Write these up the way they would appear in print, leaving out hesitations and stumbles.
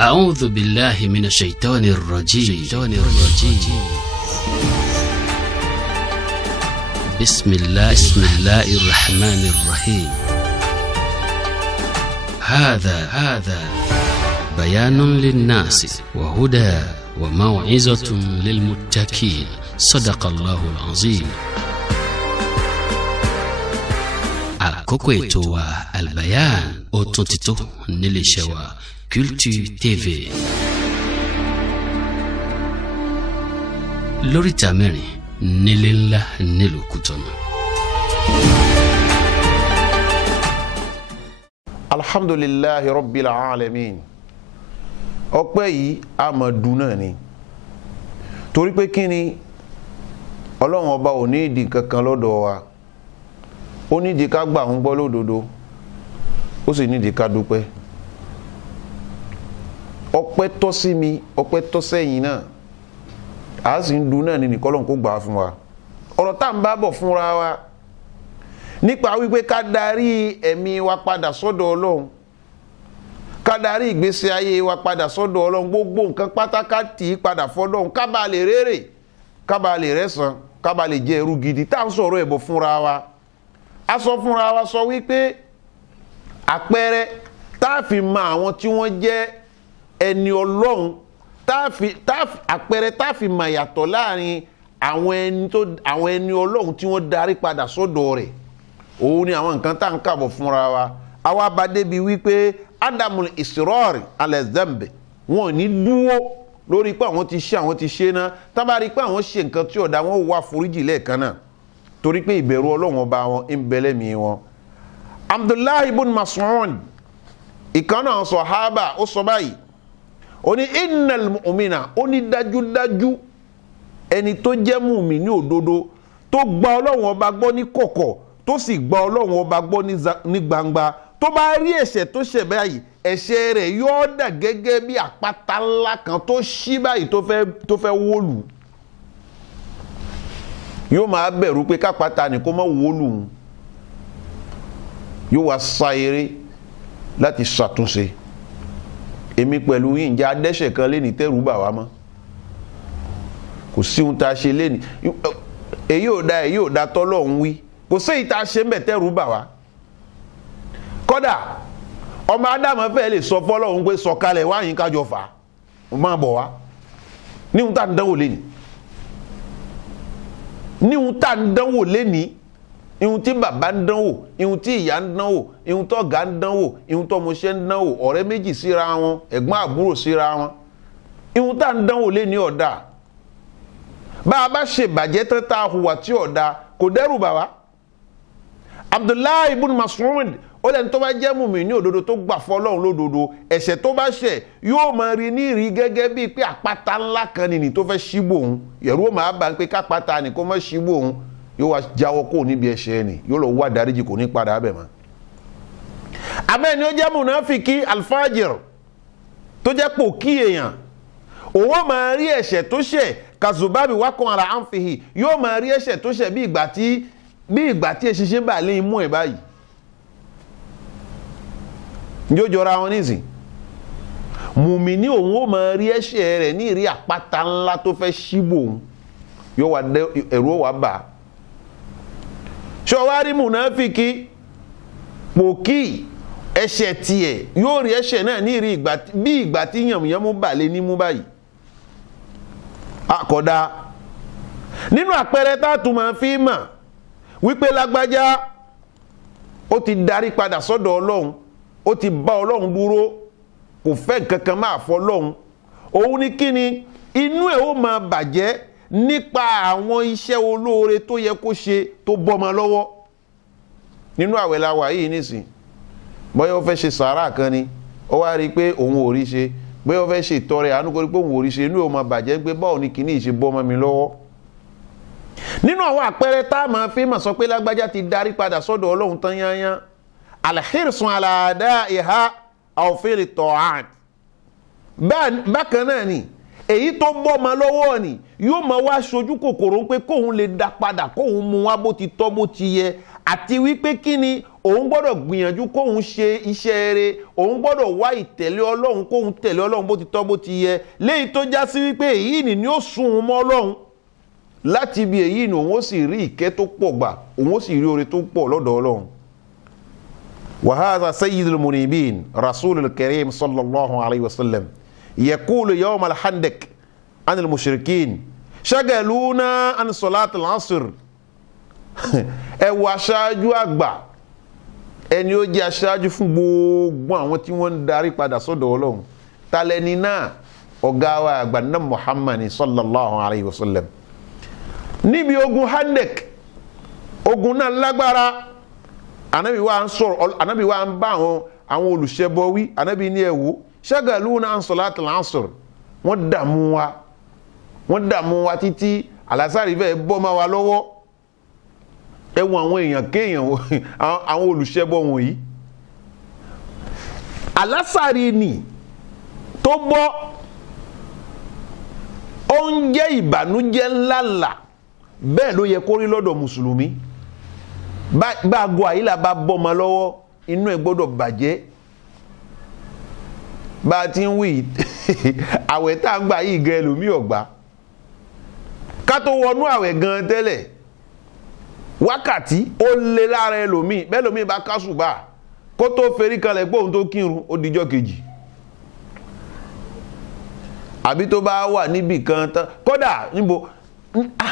أعوذ بالله من الشيطان الرجيم. بسم الله الرحمن الرحيم. هذا بيان للناس وهدى وموعظة للمتقين. صدق الله العظيم. àkókò ètò wa Al-Bayan ó tún ti tó nílé iṣẹ́ wa Culture TV. lóríta mẹ́rin nílé ńlá nílùú Kútọ̀nù. alhamdulillahi rabbil alamin. ọpẹ́ yìí amadu náà ni torí pé kíni Ọlọ́run ọba ò ní ìdí kankan lọ́dọ̀ wa. Ó ní ìdí ká gbà ń gbọ́ lódodo, ó sì ní ìdí ká dúpẹ́. Ọpẹ́ tọ́ sí mi, ọpẹ́ tọ́ sẹ́yìn náà, a sì ń dùn náà ní nìkọ́lọ́n kó gbà fún wa. Ọ̀rọ̀ tá ń bá bọ̀ fúnra wa nípa wípé ká darí ẹ̀mí wa padà sọ́dọ̀ Ọlọ́run, ká darí ìgbésí ayé wa padà sọ́dọ̀ Ọlọ́run, gbogbo nǹkan pátákà tì í padà fọ́dọ̀, ká bá lè rérè, ká bá lè rẹ́san, ká bá lè jẹ ẹrú gidi. Tá ń sọ̀rọ̀ ẹ̀bọ̀ fúnra wa. A sọ fúnra wa sọ wípé àpẹẹrẹ tá fi mọ àwọn tí wọ́n jẹ́ ẹni Ọlọ́run, àpẹẹrẹ tá fi mọ yàtọ̀ láàrin àwọn ẹni Ọlọ́run tí wọ́n darí padà sọ́dọ̀ rẹ̀, òun ni àwọn nǹkan tá ń kàbọ̀ fúnra wa. Àwa bá débi wípé adamul israr ala zambi, wọn ò ní dúró lórí pé àwọn ti ṣe náà, tá bá rí pé àwọn ṣe nǹkan tí ọ̀dà wọn wà foríjì lẹ́ẹ̀kan náà, torí pé ìbẹ̀rù Ọlọ́run ọba wọn ń bẹ lẹ́mìí wọn. Abdullahi ibn Mas'ud, ìkan náà sàhábà, ó sọ báyìí, ó ní innal mu'mina, ó ní dájúdájú ẹni tó jẹ́ mùmínì òdodo tó gba Ọlọ́run ọba gbọ́ ní kọ̀kọ̀ tó sì gba Ọlọ́run ọba gbọ́ ní gbangba, tó bá rí ẹ̀ṣẹ̀ tó ṣẹ̀ báyìí, ẹ̀ṣẹ̀ rẹ̀ yóò dà gẹ́gẹ́ bí àpáta ńlá kan tó ṣí báyìí tó fẹ́ wólù. Yóò máa bẹ̀rù pé kápátá ní kó má wólù, yóò wá sá eré láti ṣàtúnṣe. Èmi pẹ̀lú yín jẹ́ adẹ́ṣẹ̀ kan lé ní tẹ́rù bà wá mọ́, kò sí ohun tá a ṣe lé ní èyí ò dá tọ́lọ́run wí, kò sí èyí tá a ṣe ń bẹ̀ tẹ́rù bà wá. Kódà ọmọ Ádámù fẹ́ lè sọ fọ́lọ́run pé sọ̀kalẹ̀ wá yín kájọ fà á, máa bọ̀ wá ní ohun tá ń dánwò lé ní, ní ohun tá ń dánwò léni, ihun tí bàbá ń dánwò, ihun tí ìyá ń dánwò, ihun tó ọ̀gá ń dánwò, ihun tó ọmọọṣẹ́ ń dánwò, ọ̀rẹ́ méjì síra wọn, ẹ̀gbọ́n àbúrò síra wọn, ihun tá ń dánwò léni ọ̀dà. Bá a bá ṣe bàjẹ́ tán tá a hùwà tí ọ̀dà, kò dẹ́rù bà wá. Abdullahi ibn Mas'ud, ó lẹ́ni tó bá jẹ́ mùmínì òdodo tó gbà fọ́lọ́run lódodo, ẹ̀ṣẹ̀ tó bá ṣẹ̀ yóò máa rí ní ìrí gẹ́gẹ́ bíi pé àpáta ńlá kan nìní tó fẹ́ ṣíbò òun. Ẹ̀rù ó máa bá ń pé kápáta ní kó má ṣíbò òun, yóò wá jáwọ́ kó níbi ẹ̀ṣẹ̀ ni, yóò lọ wá dáríjì, kò ní padà bẹ̀ mọ́. Àmọ́ ẹni ó jẹ́ mùnáfìkì alfajir tó jẹ́ pòkí èèyàn, òun ó máa rí ẹ̀ṣẹ̀ tó ṣẹ̀ kazubabi wákan ara anfihi, yóò máa rí ẹ̀ṣẹ̀ tó ṣẹ̀ bí ìgbà tí eṣinṣin bà lé imú ẹ̀ báyìí. Njó jọra wọn nísìn. Mùmínì òun ó máa rí ẹ̀ṣẹ̀ rẹ̀ ní ìrí àpáta ńlá tó fẹ́ ṣíbò òun, yóò wá ẹ̀rù ó wá bà. Ṣó wá rí mùnáfìkì pòkí, ẹ̀ṣẹ̀ tiẹ̀ yóò rí ẹ̀ṣẹ̀ náà ní ìrí bí ìgbà tí yànmùyánmú bà lé nímú báyìí. Àkọ́dá nínú àpẹẹrẹ tátù máa fi mà wípé lágbájá ó ti darí padà sọ́dọ̀ Ọlọ́run, ó ti bá Ọlọ́run dúró, kò fẹ́ nǹkan kan máa fọ́ Ọlọ́run. Òun ni kíni, inú ẹ̀ ó máa bàjẹ́ nípa àwọn iṣẹ́ olóore tó yẹ kó ṣe tó bọ́mọ lọ́wọ́. Nínú àwẹ̀ la wà yìí nísìn, bóyá ó fẹ́ ṣe sàárà kan ni, ó wá rí i pé òun ò rí ṣe, bóyá ó fẹ́ ṣe ìtọrẹ àánú kó rí pé òun ò rí ṣe, inú ẹ̀ ó máa bàjẹ́ pé báwo ni kìíní ìṣe bọ́mọ mi lọ́wọ́. Nínú àwọn àpẹẹrẹ tá a máa fi mà sọ pé lágbájá ti darí padà sọ́dọ̀ Ọlọ́run tán yányán, alhirsun ala adaiha aw fil ta'at. Bákan náà ni èyí tó bọ́mọ lọ́wọ́ ni yóò máa wá ṣojú kòkòrò pé kóun lè dá padà, kóun mú wá bó ti tọ́ bó ti yẹ, àti wípé kí ni òun gbọ́dọ̀ gbìyànjú kóun ṣe iṣẹ́ rere, òun gbọ́dọ̀ wá ìtẹ̀lé Ọlọ́run, kóun tẹ̀lé Ọlọ́run bó ti tọ́ bó ti yẹ, léyìí tó já sí wípé èyí ni ó sún mọ́ Ọlọ́run. Láti ibi èyí ni òun ó sì rí ìkẹ́ tó pọ̀ gbà, òun ó sì rí oore tó pọ̀ lọ́dọ̀ Ọlọ́run. Wa hadha sayyidul munibin rasulul karim sallallahu alayhi wa sallam yaqulu yawm al-handaq an al-mushrikin shagaluna an salat al-asr. Ẹ wo aṣáájú àgbà, ẹni ó jẹ́ aṣáájú fún gbogbo àwọn tí wọ́n ń darí padà sọ́dọ̀ Ọlọ́run. Talẹ́ni náà, ọ̀gá wa àgbà náà Muhammad sallallahu alayhi wa sallam. Níbi ogun Handek, ogun náà lágbára, Ànábì wa ń sọ̀rọ̀, Ànábì wa ń bá àwọn olùṣẹbọ wí. Ànábì ní ẹ wò, shagaluna an salat al-asr. Wọ́n dààmú wa títí àlásàrì fẹ́ bọ́ máa wa lọ́wọ́. Ẹ wo àwọn èèyàn kéèyàn, àwọn olùṣẹbọ wọ̀nyí. Àlásàrì ni tó bọ́, ó ń jẹ́ ìbànújẹ́ ńláńlá. Bẹ́ẹ̀ ló yẹ kó rí lọ́dọ̀ mùsùlùmí. Bá aago àyílà bá bọ́ ma lọ́wọ́, inú ẹ̀ gbọ́dọ̀ bàjẹ́. Bá a ti ń wí àwẹ̀ tá ń gbà yìí gan ẹlòmíì ọ̀gbà. Ká tó wọnú àwẹ̀ gan tẹ́lẹ̀, wákàtí ó lé lára ẹlòmíì, bẹ́ẹ̀ lòmíì bá kásùbà kó tó ferí kalẹ̀ pé òun tó kírun ó dijọ́ kejì. Àbí tó bá wà níbì kan tán, kódà níbo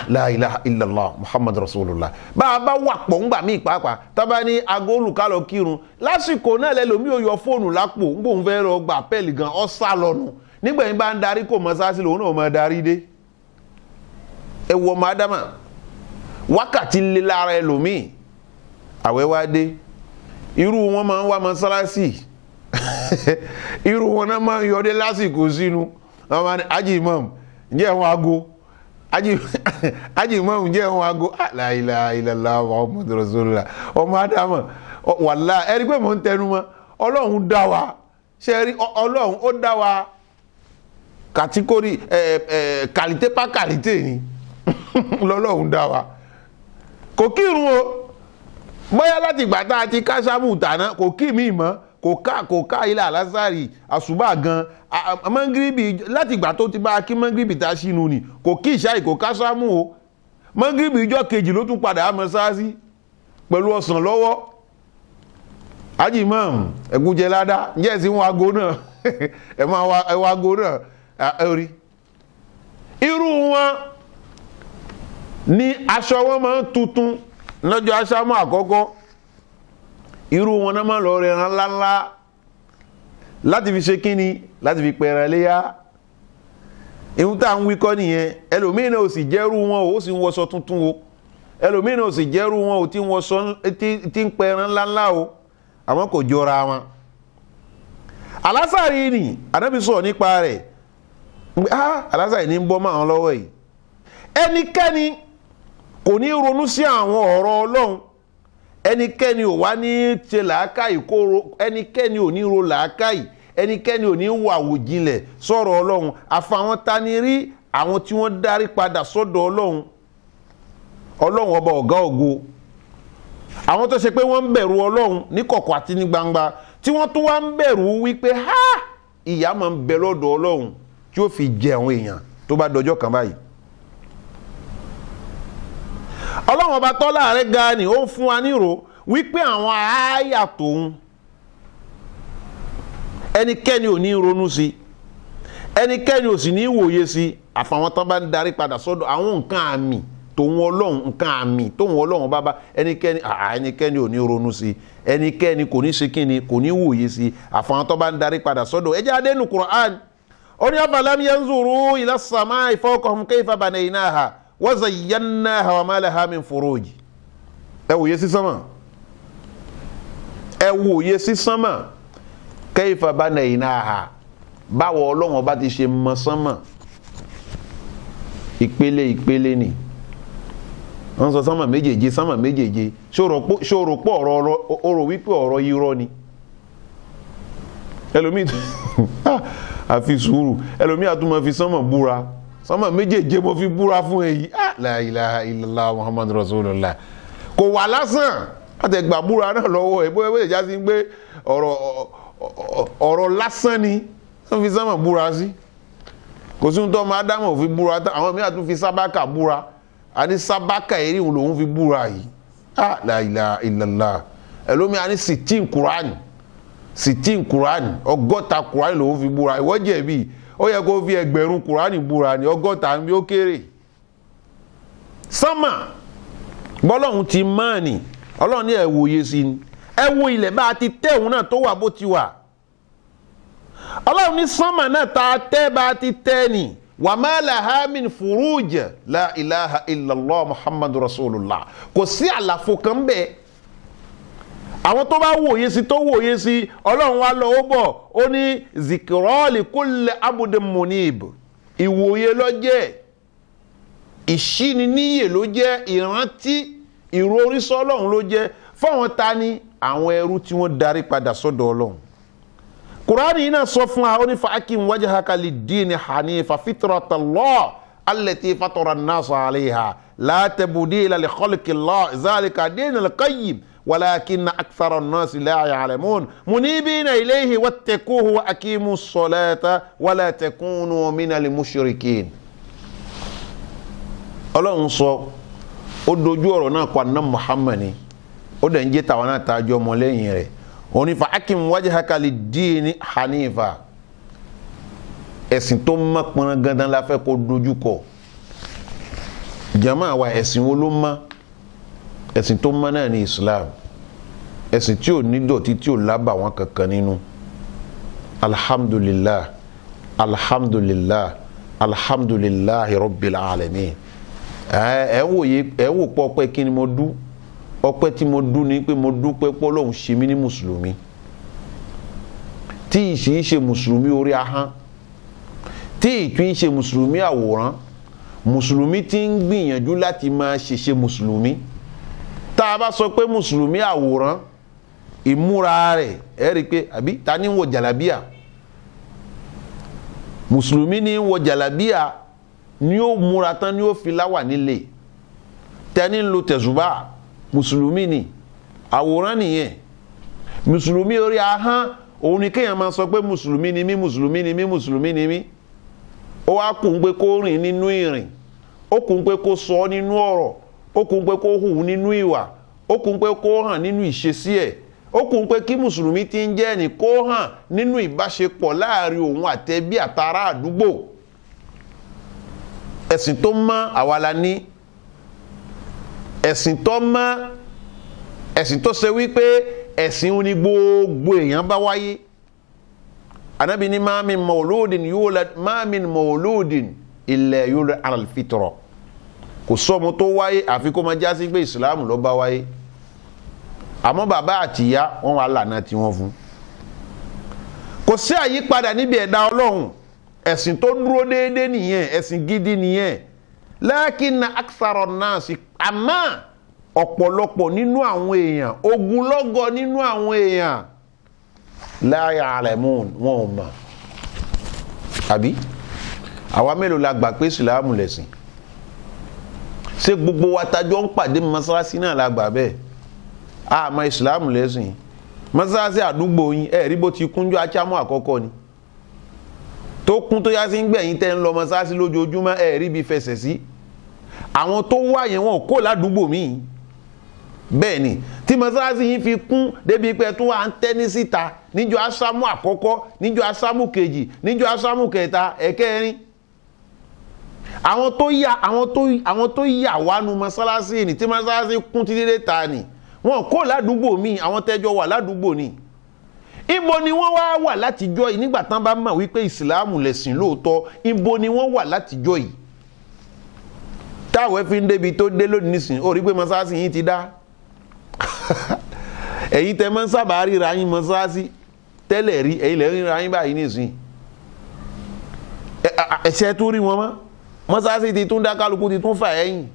la ilaha illallah muhammad rasulullah, bá a bá wà pọ̀ ńgbà míì pàápàá tábà ní aago olùkálọ̀ kírun lásìkò náà lẹ́lòmíì ò yọ fóònù lápò ń gbóhùn fẹ́ lọ gbà pẹ́ẹ́lì gan ọ́ sá lọ́nu. Nígbà yín bá ń darí kò mọ sáásì lòun náà máa darí dé. Ẹ wọ ọmọ ádámà, wákàtí lé lára ẹlòmíì, àwẹ̀ wá dé, irú wọn máa ń wá mọ́sálásì irú wọn náà máa ń yọdé lásìkò sínú. Wọ́n máa ní Haji Imam ǹjẹ́ ẹ̀wọ̀n aago, Haji Imam ǹjẹ́ ẹ̀wọ̀n aago. La ilaha illallah muhammad rasulullah. Ọmọ ádámà wàlá ẹ rí pé mò ń tẹnu mọ́, Ọlọ́run dá wa, ṣe rí Ọlọ́run ó dá wa kàtíkórì kàlítẹ́ pa kàlítẹ́ ni lọ́lọ́run dá wa. Kò kírun o, bóyá láti ìgbà tá a ti ká sábù tàná kò kí mi mọ́, kò ká ilé àlásàrì àṣùbà gan, mọ́ngíríbì láti ìgbà tó ti bá a kí mọ́ngíríbì tá a ṣínú ni kò kí ìṣáì kò ká sámù o. Mọ́ngíríbì ìjọ kejì ló tún padà á mọ́sáàsì pẹ̀lú ọ̀sán lọ́wọ́. Haji Imam ẹ̀gúnjẹ ládá ǹjẹ́ ẹ̀sìn wọn aago náà ẹ̀ máa wá aago náà ẹ̀ rí. Irú wọn ni aṣọ wọn máa ń tuntun lọ́jọ́ aṣámọ́ àkọ́kọ́. Irú wọn náà máa lọ rẹ̀ ẹran ńláńlá láti fi ṣe kíni, láti fi pẹ̀rẹ̀ léyà. Ihun tá à ń wí kọ́ nìyẹn. Ẹlòmíì náà ò sì jẹ́rú wọn ó sì ń wọṣọ tuntun o. Ẹlòmíì náà ò sì jẹ́rú wọn ò tí ń wọṣọ tí ń pẹ̀rẹ̀ ńláńlá o. Àwọn kò jọra wọn. Àlásàrì ni Ànábì sọ̀rọ̀ nípa rẹ̀. Àlásàrì ní ń bọ́ mọ́ àwọn lọ́wọ́ yìí. Ẹnikẹ́ni kò ní ronú sí àwọn ọ̀rọ̀ Ọlọ́run. Ẹnikẹ́ni ò wá ní ṣe làákàyè kóró, ẹnikẹ́ni ò ní ro làákàyè, ẹnikẹ́ni ò ní wà àwòjinlẹ̀ sọ̀rọ̀ Ọlọ́run. Àfàwọn tani rí àwọn tí wọ́n darí padà sọ́dọ̀ Ọlọ́run. Ọlọ́run ọba ọ̀gá ògo. Àwọn tó ṣe pé wọ́n ń bẹ̀rù Ọlọ́run ní kọ̀kọ̀ àti ní gbangba, tí wọ́n tún wá ń bẹ̀rù wípé ìyà máa ń bẹ lọ́dọ̀ Ọlọ́run tí ó fi jẹ àwọn èèyàn tó bá dọjọ́ kan báyìí. Ọlọ́run ọba tọ́lá rẹ̀ ga ni ó ń fún wa nírò wípé àwọn àáyà tòun ẹnikẹ́ni ò ní ronú sí, ẹnikẹ́ni ò sì ní wòye sí àfàwọn tó bá ń darí padà sọ́dọ̀ àwọn nǹkan àmì tòun Ọlọ́run, nǹkan àmì tóun Ọlọ́run bá ẹnikẹ́ni ò ní ronú sí, ẹnikẹ́ni kò ní ṣe kíni, kò ní wòye sí àfàwọn tó bá ń darí padà sọ́dọ̀. Ẹ jẹ́ adénú Qur'an, ó ní afalam yanzuru ila as-samaa'i fawqahum kayfa banaynaha wa zayyannaha wa ma laha min furuj. Ẹ wòye sí sánmà, ẹ wòye sí sánmà, kayfa banaynaha, báwo Ọlọ́run bá ti ṣe mọ sánmà, ìpele ìpele ni. Wọ́n sọ sánmà méjèèje, ṣòro pọ̀ ọ̀rọ̀ wípé ọ̀rọ̀ irọ́ ni. Ẹlòmíì àfi sùúrù, ẹlòmíì àtúmọ̀ fi sánmà búra, sánmà méjèèje mo fi búra fún èyí. La ilaha illallah muhammad rasulullah. Kò wà lásán, àtẹ̀gbà búra náà lọ́wọ́ ẹ̀ bóyá ìjà sí pé ọ̀rọ̀ lásán ni wọ́n fi sánmà búra sí kò sí tó máa dámọ̀ fi búra àwọn mìíràn tún fi sábàkà búra a ní sábàkà eré òun lòun fi búra yìí la ilaha illallah ẹlòmí a ní sitin kùránì 100 kùránì lòun fi búra ìwọ jẹ̀bi ó yẹ kó fi 1000 kùránì búra ní 100 ń bí ó kéré sánmà bọ́lọ́hun ti máa nì ọlọ́run ní ẹ wòye sí ni ẹ wo ilẹ̀ bá a ti tẹ́ òun náà tó wà bó ti wà ọlọ́run ní sánmà náà ta tẹ́ bá a ti tẹ́ ni wa ma laha min furuj la ilaha illallah muhammadu rasulullah kò sí àlàfo kan bẹ́ẹ̀ àwọn tó bá wòye sí tó wòye sí ọlọ́run wa lọ ó bọ̀ ó ní zikra li kulli abudin munib ìwòye ló jẹ́ ìṣíniníyè ló jẹ́ ìrántí ìrorísọ́ ọlọ́run ló jẹ́ fáwọn ta ni àwọn ẹrú tí wọ́n darí padà sọ́dọ̀ ọlọ́run kùránì yìí náà sọ fún wa ó ní fa'akim wajhaka lid-dini hanifa fitratallah allati fatara an-nasa 'alayha la tabdila li khalqillah zalika dinul qayyim walakinna akthara an-nasi la ya'lamun munibina ilayhi wattaquhu wa aqimus salata wa la takunu minal mushrikin ọlọ́run sọ ó dojú ọ̀rọ̀ náà kọ anna Muhammad ni ó dẹ̀ ń jẹ́ tàwọn náà tàjọ ọmọ lẹ́yìn rẹ̀ òní fa akim wajhaka lid-dini hanifa ẹ̀sìn tó mọ́ pọn gandan la fẹ́ kó dojú kọ jama wa ẹ̀sìn wo ló mọ́ ẹ̀sìn tó mọ́ náà ní Islam ẹ̀sìn tí ò ní dọ̀tí tí ò lábà wọn kankan nínú alhamdulillah alhamdulillah alhamdulillahi rabbil alamin ẹ wò pọ̀ ọpẹ́ kí ni mo dú ọpẹ́ tí mo dú ni pé mo dúpẹ́ pé Ọlọ́run ṣe mí ní mùsùlùmí tí ìṣe ṣe mùsùlùmí orí ahọ́n tí ìtún ṣe mùsùlùmí àwòrán mùsùlùmí tí ń gbìyànjú láti máa ṣe mùsùlùmí tá a bá sọ pé mùsùlùmí àwòrán ìmúra rẹ̀ ẹ rí i pé àbí ta ni ń wọ jàlábíà mùsùlùmí ní ń wọ jàlábíà ni ó múra tán ni ó fi láwà nílé tẹni ń lo tẹ̀sùbá mùsùlùmí ni àwòrán nìyẹn mùsùlùmí orí ahọ́n òun ni kéèyàn máa sọ pé mùsùlùmí ni mí mùsùlùmí ni mí mùsùlùmí ni mí ó wá kùn pé kó rìn nínú ìrìn ó kùn pé kó sọ nínú ọ̀rọ̀ ó kùn pé kó hù nínú ìwà ó kùn pé kó hàn nínú ìṣesí ẹ̀ ó kùn pé kí mùsùlùmí ti ń jẹ́ ẹni kó hàn nínú ìbáṣepọ̀ láàrin òun àtẹbí àtará àdúgbò ẹ̀sìn tó mọ́ àwa la ní ẹ̀sìn tó mọ́ ẹ̀sìn tó ṣe wípé ẹ̀sìn ní gbogbo èèyàn bá wáyé Ànábì ní ma min mawludin illa yulad ala al-fitra kò sọ́mọ tó wáyé àfi kó máa jásí pé ìsìláàmù ló bá wáyé àmọ́ bàbá àtìyá wọn wà lànà tí wọ́n fún kò sí àyípadà níbi ẹ̀dá Ọlọ́run ẹ̀sìn tó dúró déédéé nìyẹn ẹ̀sìn gidi nìyẹn lakinna akthara nasi àmọ́ ọ̀pọ̀lọpọ̀ nínú àwọn èèyàn ogunlọ́gọ̀ nínú àwọn èèyàn la ya'lamun wọn ò mọ̀ àbí àwa mélòó la gbà pé ìsìláàmù lẹ̀sìn ṣé gbogbo wa tajọ́ ń pàdé mọ́sálásí náà la gbà bẹ́ẹ̀ àmọ́ ìsìláàmù lẹ́sìn mọ́sálásí àdúgbò yín rí bó ti kúnjú achámú àkọ́kọ́ ni tó kún tó yá sí ń gbẹ̀yìn tẹ́ ń lọ mọ́sálásí lójoojúmọ́ rí bí fẹsẹ̀ sí àwọn tó wá yẹn wọn kó ládùúgbò míì bẹ́ẹ̀ ni tí mọ́sálásí yín fi kún débi pé tún wà ń tẹ́ní síta níjọ́ asámú àkọ́kọ́ níjọ́ asámú kejì níjọ́ asámú kẹta ẹ̀kẹrin àwọn tó yà wánu mọ́sálásí ni tí mọ́sálásí kún ti dédé ta ni wọn kó ládùúgbò míì àwọn tẹ́jọ́ wà ládùúgbò ni ibo ni wọ́n wá wà látijọ́ yìí nígbà tán bá mọ̀ wípé ìsìláàmù lẹ̀sìn lóòótọ́ ibo ni wọ́n wà látijọ́ yìí táwọn fi ń débi tó dé lónìí nísìn ó rí pé mọ́sálásí yìí ti dá ẹ̀yin tẹ́ mọ́ sábà ríra yín mọ́sálásí tẹ́lẹ̀ rí ẹ̀yin lẹ́ ríra yín báyìí nísìn ẹ̀ṣẹ́ tó rí wọn mọ́ mọ́sálásí ti tún dá kálukú ti tún fà ẹ̀yìn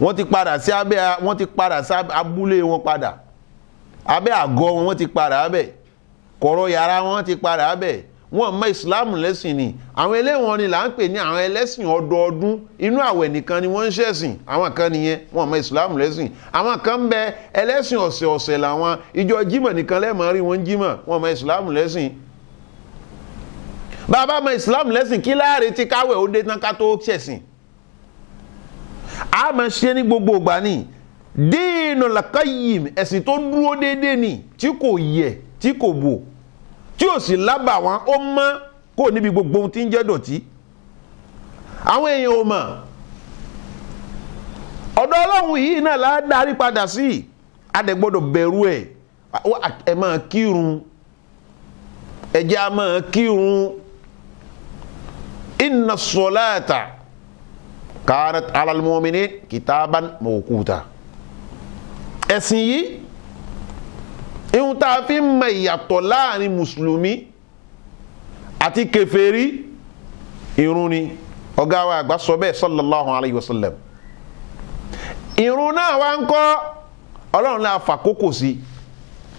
wọ́n ti padà sí abúlé wọn padà abẹ́ àgọ́ wọn ti padà abẹ́ kọ̀rọ̀ yàrá wọn ti padà abẹ́ wọ́n mọ ìsìláàmù lẹ́sìn ni àwọn eléwọ̀n ni là ń pè ní àwọn ẹlẹ́sìn ọdọọdún inú àwẹ̀ nìkan ni wọ́n ń ṣẹ̀sìn àwọn kan nìyẹn wọ́n mọ ìsìláàmù lẹ́sìn àwọn kan ń bẹ ẹlẹ́sìn ọ̀sẹ̀ọ̀sẹ̀ làwọn ìjọ jímọ̀ nìkan lẹ́ẹ̀mọ́ rí wọn jímọ̀ wọ́n mọ ìsìláàmù lẹ́sìn bàbá mọ ìsìláàmù lẹ́sìn kí láàrin tí káwẹ̀ ó dé tán ká tó ṣẹ̀sìn a máa ṣe ní gbogbo ìgbà ni Dinul Qayyim ẹ̀sìn tó dúró déédéé ni tí kò yẹ̀ tí kò bò tí ò sì lábà wọn ó mọ́ kó níbi gbogbo ohun tí ń jẹ́ dọ̀tí àwọn èèyàn ò mọ̀ ọ̀dọ̀ Ọlọ́run yìí náà la darí padà sí adẹ̀gbọ́dọ̀ bẹ̀rù ẹ̀ ẹ máa kírun ẹ jẹ́ a máa kírun inna as-salata kanat ala al-mu'minin kitaban mawquta ẹ̀sìn yìí ihun tá a fi ń mọ ìyàtọ̀ láàrin mùsùlùmí àti kèfèrí ìrun ni ọ̀gá wa àgbà sọ bẹ́ẹ̀ sallallahu alayhi wa sallam ìrun náà wá ń kọ́ Ọlọ́run náà fàkókò sí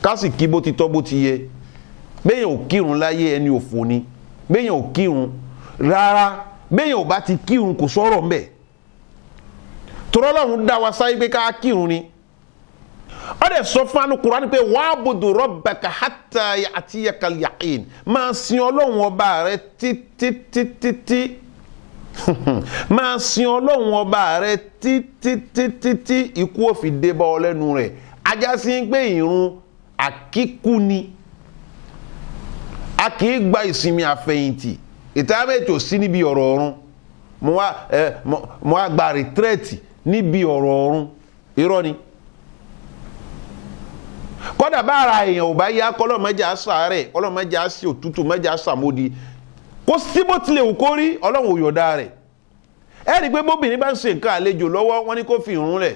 ká sì kí bó ti tọ́ bó ti yẹ béèyàn ò kírun láyé ẹni òfò ni béèyàn ò kírun rárá béèyàn ò bá ti kírun kò sọ̀rọ̀ ńbẹ̀ torí Ọlọ́run dá wa sáyé pé ká kírun ni ó dẹ̀ sọ fún anu Kùránì pé wa'budu rabbaka hatta ya'tiyakal yaqin máa sin Ọlọ́run ọba rẹ títí máa sin Ọlọ́run ọba rẹ títí ikú ó fi dé bá ọ lẹ́nu rẹ̀ ajá sí pé ìrun àkíkú ni a kì í gba ìsinmi àfẹ̀yìntì ìtàbẹ̀tò sí níbi ọ̀rọ̀ ọ̀run mo wá gba rìtírẹ́tì níbi ọ̀rọ̀ ọ̀run irọ́ ni kọ́dà bá ara èèyàn ò bá yá kọ́lọ́mọ́jà sàárẹ̀ kọ́lọ́mọ́jà sí òtútù mọ́jà sàmódi kó síbó tilẹ̀ wù kó rí Ọlọ́run ò yọ̀dá rẹ̀ ẹ rí i pé bóbìnrin bá ń ṣe nǹkan àlejò lọ́wọ́ wọ́n ní kó fi ìrun lẹ̀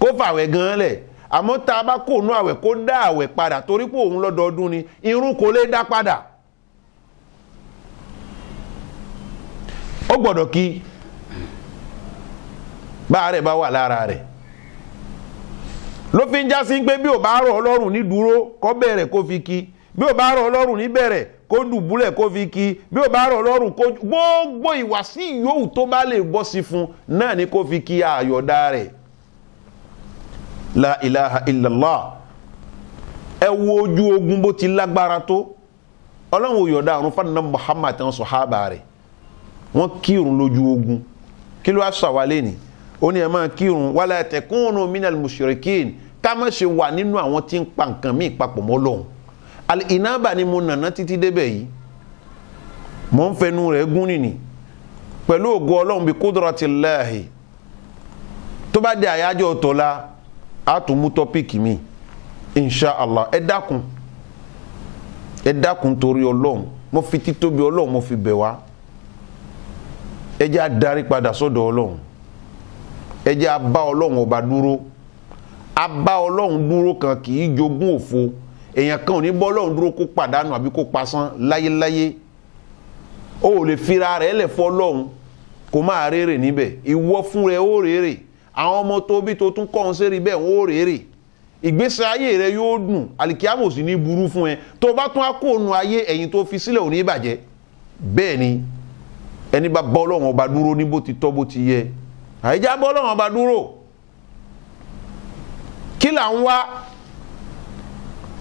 kó fàwẹ̀ gan lẹ̀ àmọ́ tá a bá kó òun àwẹ̀ kó dá àwẹ̀ padà torí pé òun lọ́dọọdún ni ìrun kò lè dá padà ó gbọ́dọ̀ kí bá rẹ̀ bá wà lára rẹ̀ ló fi ń já sí pé bí ò bá rọ̀ Ọlọ́run ní dúró kó bẹ̀rẹ̀ kó fi kí bí ò bá rọ̀ Ọlọ́run ní bẹ̀rẹ̀ kó dùbúlẹ̀ kó fi kí bí ò bá rọ̀ Ọlọ́run kó gbogbo ìwàsí yòówù tó bá lè bọ́ sí fún náà ni kó fi kí àyọ̀dá rẹ̀ la ilaha illallah ẹ wo ojú ogun bó ti lágbára tó Ọlọ́run ò yọ̀dá àrùn fánà Muhammad tán sọ̀hábà rẹ̀ wọ́n kírun lójú ogun kí ló wá sàwálé ni ó ní ẹ máa kírun wala takunu minal mushrikin ká má ṣe wà nínú àwọn tí ń pa nǹkan míì papọ̀ mọ́ Ọlọ́run al-inaba ni mo nàná títí débẹ̀ yìí mo ń fẹnu rẹ̀ gún nìní pẹ̀lú ògo Ọlọ́run bí qudratillahi tó bá dé àyájọ́ tọ́lá a tún mú tọ́píìkì mi insha Allah ẹ dákun torí Ọlọ́run mo fi títóbi Ọlọ́run mo fi bẹ̀ wá ẹ jẹ́ á darí padà sọ́dọ̀ Ọlọ́run ẹ jẹ́ á bá Ọlọ́run ọba dúró a bá Ọlọ́run dúró kan kì í jogún òfo èèyàn kan ò ní bọ́ Ọlọ́run dúró kó pàdánù àbí kó pasán láyéláyé o ò lè fira rẹ̀ lẹ̀ fọ́ Ọlọ́run kó máa rèrè níbẹ̀ ìwọ fún rẹ̀ ó rèrè àwọn ọmọ tó bí tó tún kọ́ ọ́n sẹ́rí bẹ́ẹ̀ wọ́n ó rèrè ìgbésí ayé rẹ̀ yóò dùn àlìkíyàmọ̀ sì ní burú fún ẹ tó bá tún á kó ònú ayé ẹ̀yìn tó fi sílẹ̀ ò ní bàjẹ́ bẹ́ẹ̀ ni ẹni bá bọ́ Ọlọ́run ọba dúró ní bó ti tọ́ bó ti yẹ àìjá bọ́ Ọlọ́run ọba dúró kí là ń wá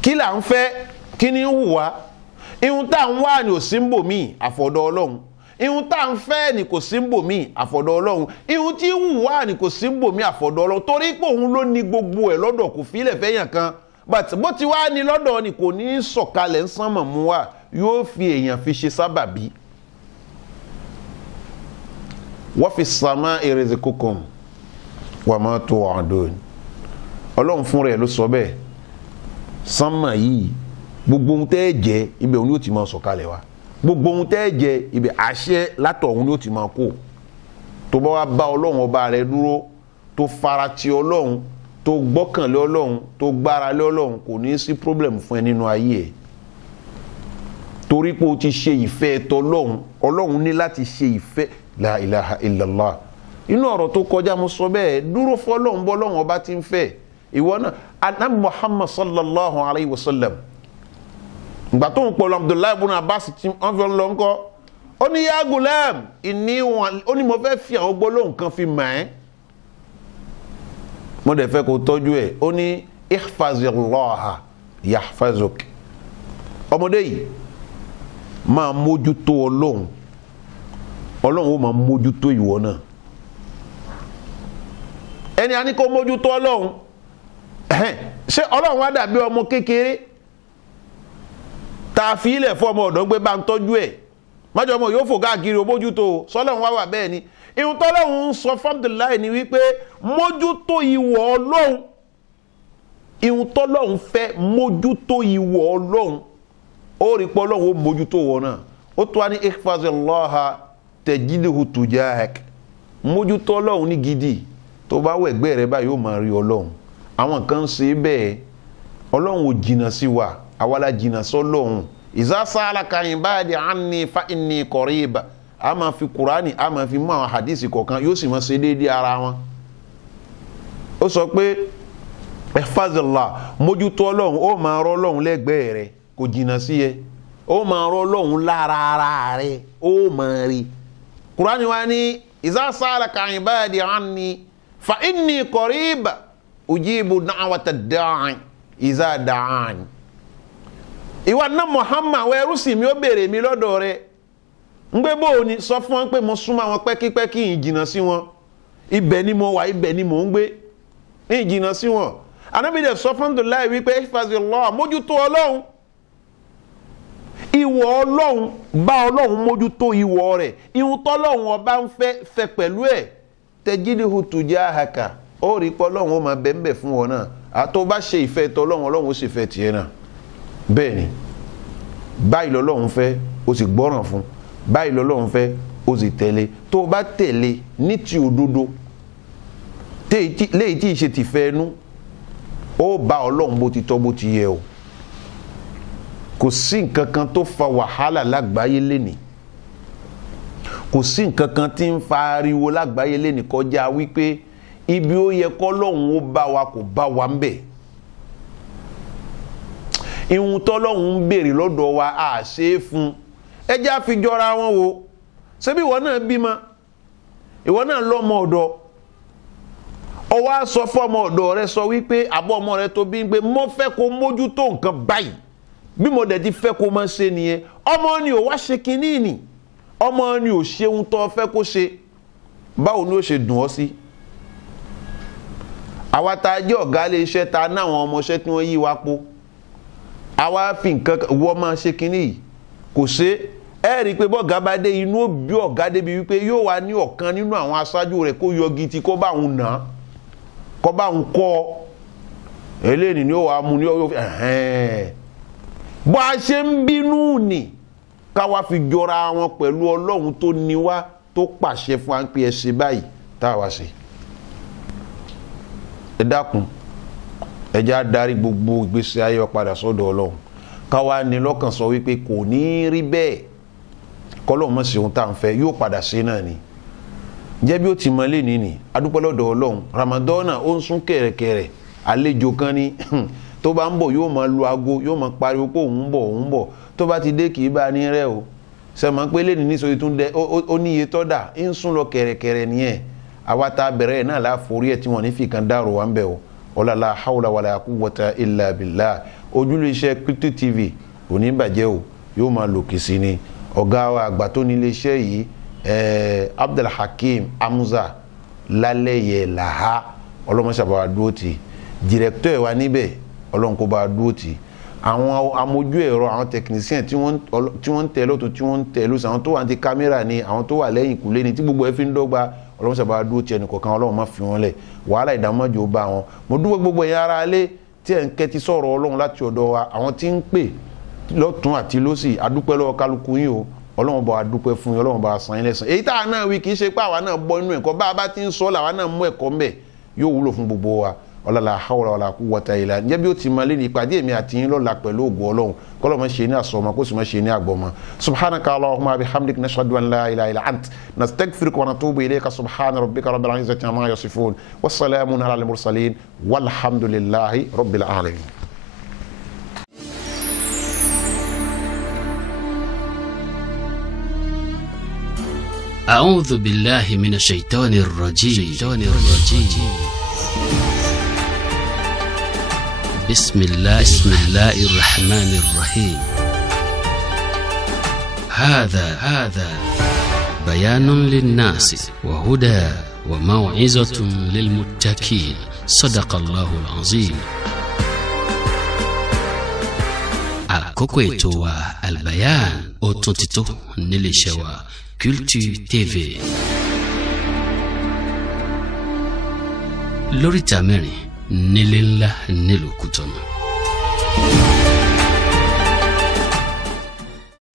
kí là ń fẹ́ kí ni ń hù wá ihun tá ń wá ni ò sí ń bò míì àfọ̀dọ̀ Ọlọ́run ihun tá ń fẹ́ ni kò sí ń bò míì àfọ̀dọ̀ Ọlọ́run ihun tí ń hù wá ni kò sí ń bò míì àfọ̀dọ̀ Ọlọ́run torí pé òun ló ní gbogbo ẹ̀ lọ́dọ̀ kò fílẹ̀ fẹ́yàn kan but bó ti wá ní lọ́dọ̀ ni kò ní sọ̀kalẹ̀ ń sánmọ̀ mú wá yóò fi èèyàn fi ṣe sábàbí wa fi samaa'i rizqukum wa ma tu'adun Ọlọ́run fún rẹ̀ ló sọ bẹ́ẹ̀ sánmà yìí gbogbo ohun tẹ́ jẹ ibẹ̀ òun ni ó ti máa sọ̀kalẹ̀ wá gbogbo ohun tẹ́ jẹ ibẹ̀ àṣẹ látọ̀ òun ni ó ti máa kó tó bá wá bá Ọlọ́run ọba rẹ̀ dúró tó farati Ọlọ́run tó gbọ́kànlé Ọlọ́run tó gbára lé Ọlọ́run kò ní sí problem fún ẹ nínú ayé ẹ torí pé o ti ṣe ìfẹ́ tọlọ́run Ọlọ́run ní láti ṣe ìfẹ́ la ilaha illallah inú ọ̀rọ̀ tó kọjá mo sọ bẹ́ẹ̀ dúró fọ́lọ́run bọ́lọ́run ọba ti ń fẹ́ ìwọ náà anabi Muhammad sallallahu alayhi wa sallam ìgbà tó ń pọ̀lú Abdullahi ibn Abbas tí wọ́n fi lọ ńkọ́ ó ní ya gulam ìní wọn ó ní mo fẹ́ fi àwọn gbólóhùn kan fi mọ̀ ẹ́ mo dẹ̀ fẹ́ kó tọ́jú ẹ̀ ó ní ihfazillaha yahfazuk ọmọdé yìí máa mójútó Ọlọ́run Ọlọ́run ó máa mójútó ìwọ náà ẹni a ní kó mójútó Ọlọ́run ṣé Ọlọ́run wá dàbí ọmọ kékeré tá a fi ilẹ̀ fún ọmọ ọ̀dọ́ gbé bá ń tọ́jú ẹ̀ májọ ọmọ yóò fò káàkiri mójútó sọ́lọ́run wá wà bẹ́ẹ̀ ni ìhun tọ́lọ́run ń sọ fọ́mdùláì ni wípé mójútó ìwọ Ọlọ́run ìhun tọ́lọ́run fẹ́ mójútó ìwọ Ọlọ́run ó rí pé Ọlọ́run ó mójútó wọn náà ó tó wá ní ihfazillaha tajidhu tujahak mójútó Ọlọ́run ní gidi tó bá wẹ̀ ẹgbẹ́ rẹ báyìí ó máa rí Ọlọ́run àwọn kan ṣe bẹ́ẹ̀ Ọlọ́run ò jìnnà sí wa àwa la jìnnà sọ́lọ́run iza salaka ibadi anni fa inni qarib a máa fi Kùránì a máa fi mú àwọn hadisi kọ̀ọ̀kan yóò sì máa ṣe déédéé ara wọn ó sọ pé ihfazillah mójútó Ọlọ́run ó máa rọ́ Ọlọ́run lẹ́gbẹ̀ẹ́ rẹ kò jìnnà sí ẹ ó máa rọ́ Ọlọ́run lára ara rẹ ó máa rí Kùránì wa ní iza salaka ibadi anni fa inni qarib ujibu da'wata da'i iza da'ani ìwà náà Muhammad wọ ẹrú sí mi ó béèrè mi lọ́dọ̀ rẹ̀ ń gbé bóò ni sọ fún wọn pé mo súnmọ́ àwọn pẹ́kípẹ́kí ìjìnà sí wọn ibẹ̀ ni mo wà ibẹ̀ ni mo ń gbé ní ìjìnà sí wọn Ànábì dẹ̀ sọ fún Abdullahi wípé ihfazillah mójútó Ọlọ́run ìwọ Ọlọ́run bá Ọlọ́run mójútó ìwọ rẹ̀ ìhun tọ́lọ́run ọba ń fẹ́ pẹ̀lú ẹ̀ tajidhu tujahaka ó rí pé Ọlọ́run ó máa bẹ̀m̀bẹ̀ fún wọn náà àtọ́ bá ṣe ìfẹ́ tọ́lọ́run Ọlọ́run ó sì fẹ́ tiẹ̀ náà bẹ́ẹ̀ ni báyìí lọ́lọ́run fẹ́ ó sì gbọ́ràn fún báyìí lọ́lọ́run fẹ́ ó sì tẹ̀lé tó bá tẹ̀lé ní ti òdodo léyìí tí ìṣe ti fẹ́ ẹnu ó bá Ọlọ́run bó ti tọ́ bó ti yẹ o kò sí nǹkan kan tó fa wàhálà lágbàáyé lénìí kò sí nǹkan kan tí ń fa ariwo lágbàáyé lénìí kọjá wípé ibi ó yẹ kọ́lọ́run ó bá wa kò bá wa ń bẹ̀ ìhun tọ́lọ́run ń béèrè lọ́dọ̀ wa a ṣe é fún ẹjẹ́ á fi jọra wọn wo ṣebí ìwọ náà bímọ ìwọ náà lọ́mọ ọ̀dọ̀ ó wá sọ fọ́mọ ọ̀dọ̀ rẹ sọ wípé àbọ̀ ọmọ rẹ tó bí ń pé mo fẹ́ kó mójútó nǹkan báyìí bí mo dẹ̀ ti fẹ́ kó máa ṣe nìyẹn ọmọ ni ò wá ṣe kinní nì ọmọ ni ò ṣeun tó fẹ́ kó ṣe báwo ni ó ṣe dùn ọ́ sí àwa tá a jẹ́ ọ̀gá ilé iṣẹ́ ta náwọn ọmọọṣẹ́ tí wọ́n yí wa po àwa fi nǹkan wọ́n máa ṣe kinní yìí kò ṣe ẹ rí i pé bọ́ọ̀gá bá dé inú òbí ọ̀gá débi wípé yóò wá ní ọ̀kan nínú àwọn aṣáájú rẹ̀ kó yọgi tí kó bá òun nà kó bá òun kọ́ eléyìí ni ó wàá mú ní ọ̀yọ́ bó a ṣe ń bínú nì káwa fi jọra wọn pẹ̀lú Ọlọ́run tó ní wá tó pàṣẹ fún wa pé ẹ ṣe báyìí tá a wá ṣe ẹ dákun ẹ jẹ́ á darí gbogbo ìgbésí ayé wa padà sọ́dọ̀ Ọlọ́run káwa ní lọ́kàn sọ wípé kò ní rí bẹ́ẹ̀ kọ́lọ́run mọ̀ sí ohun tá à ń fẹ́ yóò padà ṣe náà ni jẹ́ bí ó ti mọ lé nìní adúpẹ́ lọ́dọ̀ Ọlọ́run Ramadan ó ń sún kẹ̀rẹ̀kẹ̀rẹ̀ àlejò kan ní tó bá ń bọ̀ yóò máa lu aago yóò máa pariwo pé òun ń bọ̀ tó bá ti dé kì í bá a ní rẹ́ o sẹ́mọ̀ pé lé nìní sọ tún dẹ ó ní iye tọ́dà ń sún lọ kẹ̀rẹ̀kẹ̀rẹ̀ nìyẹn àwa tá a bẹ̀rẹ̀ náà láforí ẹ̀ tí wọ́n ní fi kan dárò wá ń bẹ̀ o ọlọ́lá haúlá wàlá quwwata illa billah ojúlé iṣẹ́ QTV TV òní bàjẹ́ o yóò máa lòkè sí ni ọ̀gá wa àgbà tó ní ilé iṣẹ́ yìí Abdulhakeem Hamza lálẹ́yẹ làhá ọlọ́mọṣàbà dúró ti dìrẹ́kítọ̀ ẹ̀ wá níbẹ̀ ọlọ́nkó bá dúró ti àwọn amójú ẹ̀rọ àwọn tẹkinisíàn tí wọ́n ń tẹ̀ lọ́tún tí wọ́n ń tẹ̀ lọ́sàn àwọn tó wà ní kámẹ́rà ni àwọn tó wà lẹ́yìn kùlé ni tí gbogbo ẹ̀ fi ń dọ́gba ọlọ́mọṣàbà dúró ti ẹnìkọ̀ọ̀kan ọlọ́run má fi wọn lẹ̀ wàhálà ìdààmújò bá wọn mo dúpẹ́ gbogbo ẹ̀yin ará alẹ́ tí ẹ̀ ń kẹ́tí sọ̀rọ̀ ọlọ́run láti ọ̀dọ̀ wa àwọn tí ń pè lọ́tún àti lọ́sì adúpẹ́ lọ́wọ́ kálukú yín o ọlọ́run bá wa dúpẹ́ fún yín ọlọ́run bá wa san yín lẹ́san èyí tá a náà wí kì í ṣe pé àwa náà bọ́ inú ẹ̀kọ́ bá a bá ti ń sọ làwa náà mú ẹ̀kọ́ mbẹ̀ yóò wúlò fún gbogbo wa ọlọ́lá hawla wala quwwata illa ǹjẹ́ bí ó ti máa lé ní ìpàdé èmi àti yín lọ́la pẹ̀lú ògo ọlọ́run kọ́lọ́ máa ṣe ní àsọmọ kó sì máa ṣe ní àgbọ̀mọ subhanaka allahumma bihamdik nashhadu an la ilaha illa ant nastaghfiruka wa natubu ilayka subhana rabbika rabbil izzati amma yasifun wassalamun ala al mursalin walhamdulillahi rabbil alamin. أعوذ بالله من الشيطان الرجيم. بسم الله الرحمن الرحيم. هذا بيان للناس وهدى وموعظة للمتقين. صدق الله العظيم. àkókò ètò wa Al-Bayan ó tún ti tó nílé iṣẹ́ wa Culture TV. lóríta mẹ́rin nílé ńlá nílùú Kútọ̀nù.